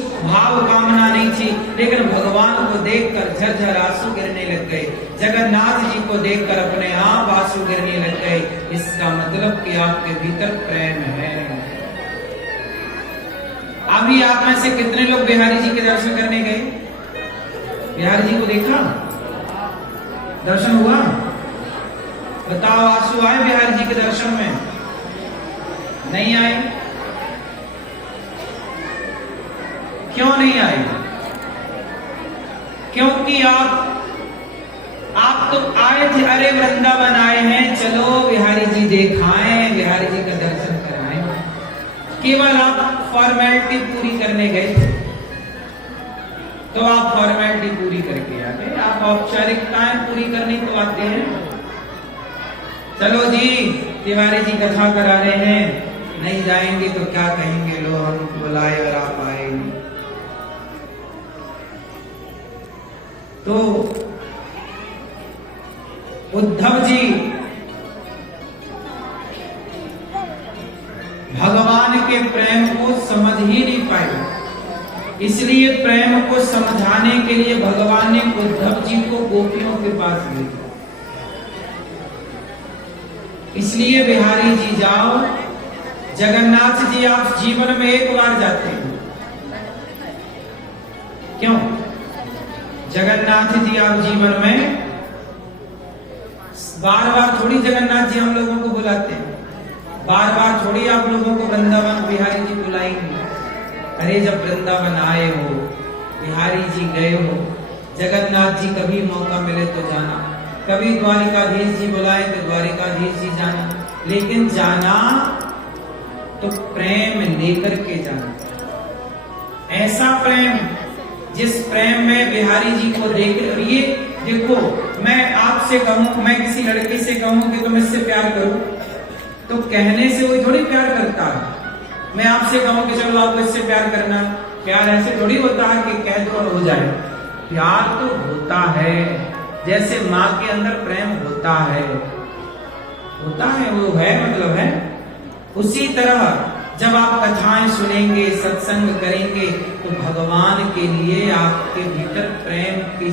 भाव कामना नहीं थी, लेकिन भगवान को देखकर झरझर आंसू गिरने लग गए। जगन्नाथ जी को देखकर अपने आप आंसू गिरने लग गए। इसका मतलब कि आपके भीतर प्रेम है। अभी आप में से कितने लोग बिहारी जी के दर्शन करने गए? बिहारी जी को देखा, दर्शन हुआ? बताओ, आंसू आए बिहारी जी के दर्शन में? नहीं आए। क्यों नहीं आए? क्योंकि आप तो आए थे, अरे वृंदावन आए हैं, चलो बिहारी जी दिखाएं, बिहारी जी का दर्शन कराएं। केवल आप फॉर्मेलिटी पूरी करने गए थे, तो आप फॉर्मेलिटी पूरी करके आ गए। आप औपचारिकताएं पूरी करनी तो आते हैं। चलो जी, तिवारी जी कथा करा रहे हैं, नहीं जाएंगे तो क्या कहेंगे लोग, हम बुलाए और आप आए। तो उद्धव जी भगवान के प्रेम को समझ ही नहीं पाए, इसलिए प्रेम को समझाने के लिए भगवान ने उद्धव जी को गोपियों के पास भेजा। इसलिए बिहारी जी जाओ, जगन्नाथ जी आप जीवन में एक बार जाते हैं। क्यों? जगन्नाथ जी आप जीवन में बार बार थोड़ी जगन्नाथ जी हम लोगों को बुलाते हैं, बार बार थोड़ी आप लोगों को वृंदावन बिहारी जी बुलाएंगे। अरे जब वृंदावन आए हो, बिहारी जी गए हो, जगन्नाथ जी कभी मौका मिले तो जाना, कभी द्वारिकाधीश जी बुलाए तो द्वारिकाधीश जी जाना, लेकिन जाना तो प्रेम लेकर के जाना। ऐसा प्रेम जिस प्रेम में बिहारी जी को देख, और ये देखो, मैं आपसे कहूं, मैं किसी लड़की से कहूं कि तुम इससे प्यार करो, तो कहने से वो थोड़ी प्यार करता है। मैं आपसे कहूं कि चलो आपको इससे प्यार करना, प्यार ऐसे थोड़ी होता है कि कह दो और हो जाए। प्यार तो होता है, जैसे माँ के अंदर प्रेम होता है, वो है, मतलब है। उसी तरह जब आप कथाएं सुनेंगे, सत्संग करेंगे, तो भगवान के लिए आपके भीतर प्रेम की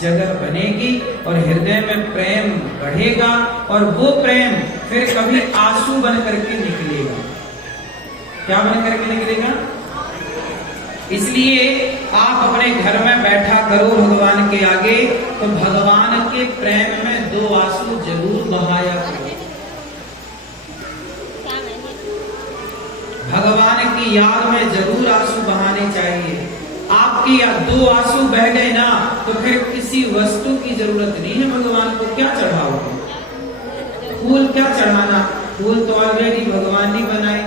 जगह बनेगी और हृदय में प्रेम बढ़ेगा, और वो प्रेम फिर कभी आंसू बन करके निकलेगा। क्या बन करके निकलेगा? इसलिए आप अपने घर में बैठा करो भगवान के आगे, तो भगवान के प्रेम में 2 आंसू जरूर बहाया करो। भगवान की याद में जरूर आंसू बहाने चाहिए। आपकी 2 आंसू बह गए ना, तो फिर किसी वस्तु की जरूरत नहीं है भगवान को। क्या चढ़ाओगे? फूल क्या चढ़ाना? फूल तो ऑलरेडी भगवान ने बनाए,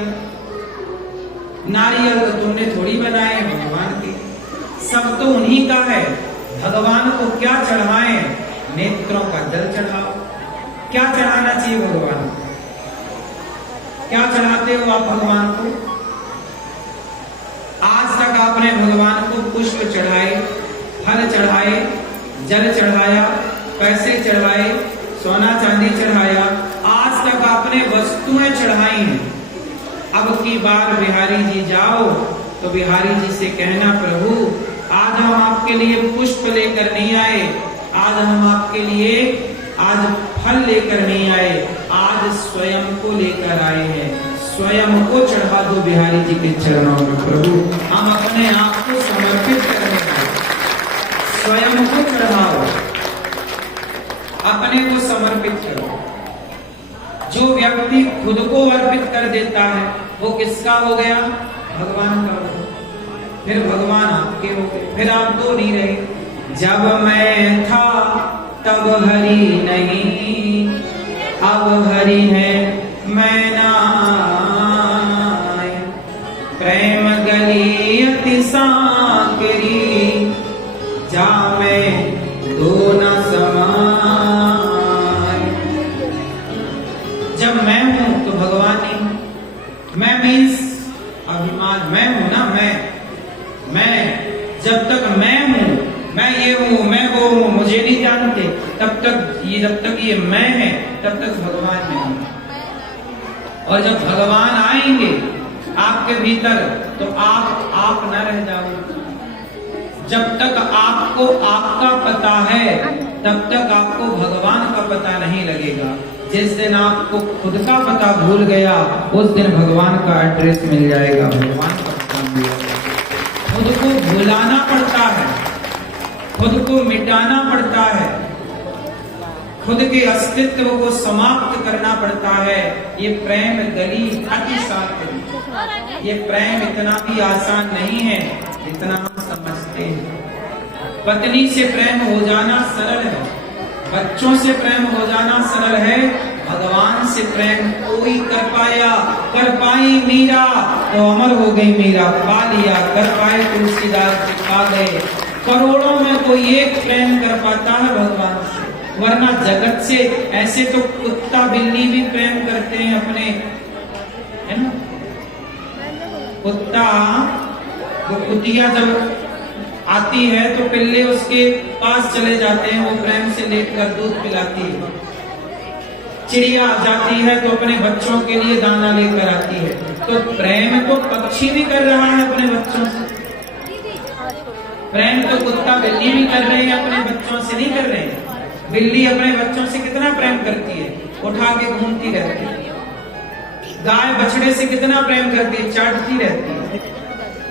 नारियल तो तुमने थोड़ी बनाए, भगवान के, सब तो उन्हीं का है। भगवान को क्या चढ़ाएं? नेत्रों का जल चढ़ाओ। क्या चढ़ाना चाहिए भगवान को? क्या चढ़ाते हो आप भगवान को? आज तक आपने भगवान को पुष्प चढ़ाए, फल चढ़ाए, जल चढ़ाया, पैसे चढ़ाए, सोना चांदी चढ़ाया, आज तक आपने वस्तुएं चढ़ाई हैं। अब की बार बिहारी जी जाओ तो बिहारी जी से कहना, प्रभु आज हम आपके लिए पुष्प लेकर नहीं आए, आज हम आपके लिए आज फल लेकर नहीं आए, आज स्वयं को लेकर आए हैं। स्वयं को चढ़ा दो बिहारी जी के चरणों में। प्रभु हम अपने आप को समर्पित करने का, स्वयं को चढ़ाओ, अपने को समर्पित करो। जो व्यक्ति खुद को अर्पित कर देता है वो किसका हो गया? भगवान का हो गया। फिर भगवान आपके हो गए, फिर आप तो नहीं रहे। जब मैं था तब हरि नहीं, अब हरि है मैं नाय। प्रेम गली अति सांकरी, जामे दो न समाय। जब मैं हूं तो भगवान नहीं। मैं मीन्स अभिमान, मैं हूं ना, मैं जब तक मैं हूं, मैं ये हूं, मैं वो हूं, मुझे नहीं जानते, जब तक ये मैं है तब तक भगवान नहीं। और जब भगवान आएंगे आपके भीतर तो आप न रह जाओगे। जब तक आपको आपका पता है तब तक आपको भगवान का पता नहीं लगेगा। जिस दिन आपको खुद का पता भूल गया उस दिन भगवान का एड्रेस मिल जाएगा, भगवान का पता मिल जाएगा। खुद को भुलाना पड़ता है, खुद को मिटाना पड़ता है, खुद के अस्तित्व को समाप्त करना पड़ता है। ये प्रेम गली अति सार्थक, ये प्रेम इतना भी आसान नहीं है जितना हम समझते हैं। पत्नी से प्रेम हो जाना सरल है, बच्चों से प्रेम हो जाना सरल है, भगवान से प्रेम कोई कर पाई मीरा तो अमर हो गई मीरा, पा लिया कर पाए तुलसीदास पा गए। करोड़ों में कोई एक प्रेम कर पाता है भगवान से, वरना जगत से ऐसे तो कुत्ता बिल्ली भी प्रेम करते हैं अपने, है ना। कुत्ता वो कुतिया जब आती है तो पिल्ले उसके पास चले जाते हैं, वो प्रेम से लेटकर दूध पिलाती है। चिड़िया आ जाती है तो अपने बच्चों के लिए दाना लेकर आती है। तो प्रेम तो पक्षी भी कर रहा है अपने बच्चों से, प्रेम तो कुत्ता बिल्ली भी कर रहे हैं, अपने बच्चों से नहीं कर रहे हैं। बिल्ली अपने बच्चों से कितना प्रेम करती है, उठा के घूमती रहती है। गाय बछड़े से कितना प्रेम करती है, चाटती रहती है।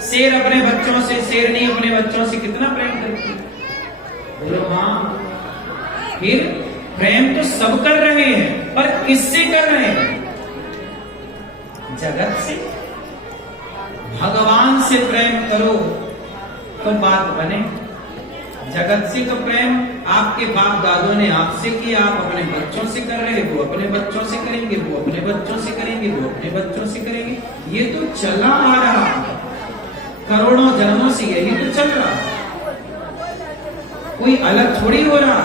शेर अपने बच्चों से, शेरनी अपने बच्चों से कितना प्रेम करती है, बोलो हाँ। फिर प्रेम तो सब कर रहे हैं, पर किससे कर रहे हैं? जगत से। भगवान से प्रेम करो तो बात बने। जगत से तो प्रेम आपके बाप दादों ने आपसे किया, आप अपने बच्चों से कर रहे, वो अपने बच्चों से करेंगे, वो अपने बच्चों से करेंगे, वो अपने बच्चों से करेंगे। ये तो चला आ रहा है, करोड़ों जन्मों से यही तो चल रहा है, कोई अलग थोड़ी हो रहा।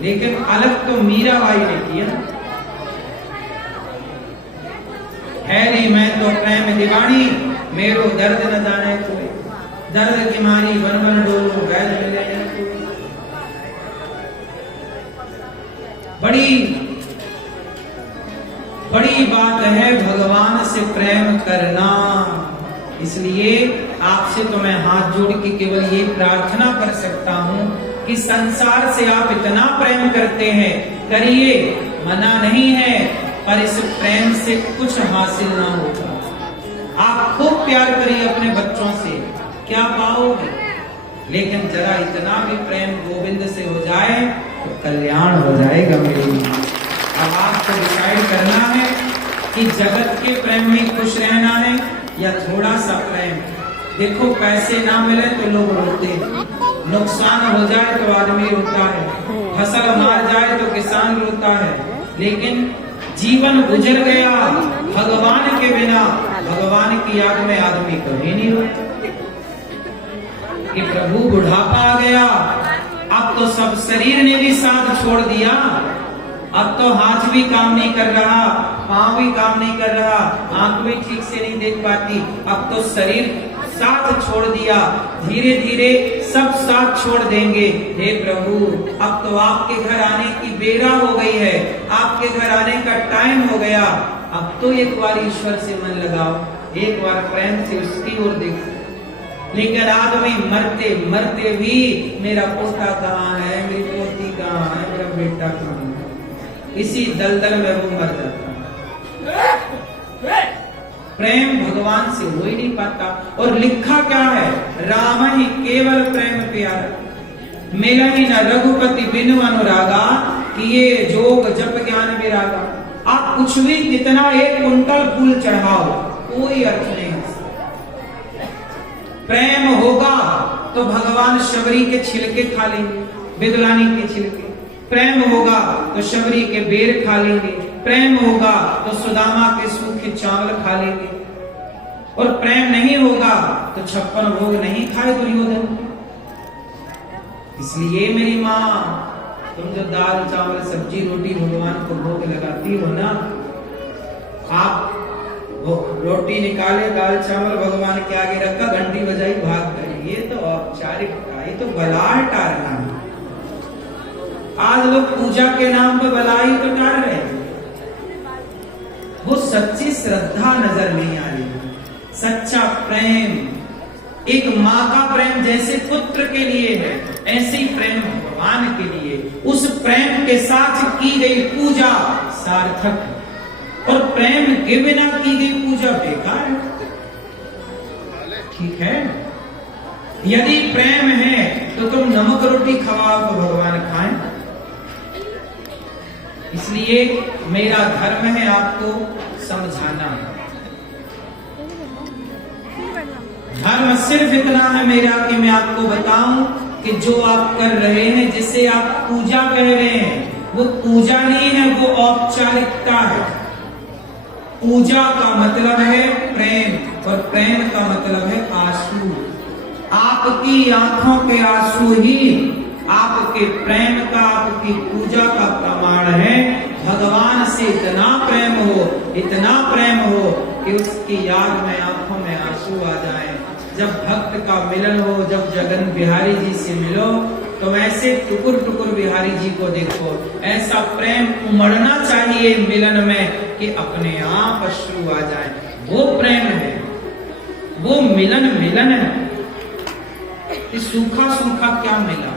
लेकिन अलग तो मीराबाई ने किया। हैरी मैं तो प्रेम दीवानी, मेरो दर्द न जाने कोई, दर्द की मारी वन वन डोलो बैल मिले। बड़ी बात है भगवान से प्रेम करना। इसलिए आपसे तो मैं हाथ जोड़ के केवल ये प्रार्थना कर सकता हूं कि संसार से आप इतना प्रेम करते हैं, करिए, मना नहीं है, पर इस प्रेम से कुछ हासिल ना होगा। आप खूब प्यार करिए अपने बच्चों से, क्या पाओगे? लेकिन जरा इतना भी प्रेम गोविंद से हो जाए तो कल्याण हो जाएगा मेरे लिए। अब आपको डिसाइड करना है कि जगत के प्रेम में खुश रहना है या थोड़ा सा प्रेम। देखो पैसे ना मिले तो लोग रोते हैं, नुकसान हो जाए तो आदमी रोता है, फसल मार जाए तो किसान रोता है, लेकिन जीवन गुजर गया भगवान के बिना, भगवान की याद में आदमी कभी नहीं रोता। कि प्रभु बुढ़ापा आ गया, अब तो सब शरीर ने भी साथ छोड़ दिया, अब तो हाथ भी काम नहीं कर रहा, पांव भी काम नहीं कर रहा, आंख भी ठीक से नहीं देख पाती, अब तो शरीर साथ छोड़ दिया, धीरे धीरे सब साथ छोड़ देंगे। हे प्रभु अब तो आपके घर आने की बेरा हो गई है, आपके घर आने का टाइम हो गया, अब तो एक बार ईश्वर से मन लगाओ, एक बार प्रेम से उसकी ओर देखो। लेकिन आदमी मरते मरते भी मेरा पोता कहाँ है, मेरी पोती कहाँ है, मेरा बेटा कहाँ है, इसी दलदल में वो मर जाता है। प्रेम भगवान से हो ही नहीं पाता। और लिखा क्या है, राम ही केवल प्रेम प्यारा, मिला ही न रघुपति बिनु अनुरागा, किए जोग जप ज्ञान विरागा। आप कुछ भी कितना एक कुंटल फूल चढ़ाओ, कोई अर्थ नहीं। प्रेम होगा तो भगवान शबरी के छिलके खा लेंगे, बिदुलानी के छिलके। प्रेम होगा तो शबरी के बेर खा लेंगे, प्रेम होगा तो सुदामा के सूखे चावल खा लेंगे। और प्रेम नहीं होगा तो 56 भोग नहीं खाए दुर्योधन। इसलिए मेरी माँ, तुम जो दाल चावल सब्जी रोटी भगवान को भोग लगाती हो ना, आप वो रोटी निकाले, दाल चावल भगवान के आगे रखा, घंटी बजाई, भाग गए, ये तो औपचारिकता, ये तो बलाय टारना है। आज लोग पूजा के नाम पर बलाई तो टार रहे हैं, वो सच्ची श्रद्धा नजर नहीं आ रही, सच्चा प्रेम एक माँ का प्रेम जैसे पुत्र के लिए है, ऐसे ही प्रेम भगवान के लिए। उस प्रेम के साथ की गई पूजा सार्थक है, और प्रेम के बिना की गई पूजा बेकार है। ठीक है, यदि प्रेम है तो तुम नमक रोटी खवाओ तो भगवान खाएं। इसलिए मेरा धर्म है आपको समझाना। धर्म सिर्फ इतना है मेरा कि मैं आपको बताऊं कि जो आप कर रहे हैं, जिसे आप पूजा कह रहे हैं, वो पूजा नहीं है, वो औपचारिकता है। पूजा का मतलब है प्रेम, और प्रेम का मतलब है आंसू। आपकी आंखों के आंसू ही आपके प्रेम का, आपकी पूजा का प्रमाण है। भगवान से इतना प्रेम हो, इतना प्रेम हो कि उसकी याद में आंखों में आंसू आ जाए। जब भक्त का मिलन हो, जब जगन बिहारी जी से मिलो, तो ऐसे टुकुर टुकुर बिहारी जी को देखो। ऐसा प्रेम उमड़ना चाहिए मिलन में कि अपने आप अश्रु आ जाए। वो प्रेम है, वो मिलन है। सूखा सूखा क्या मिला?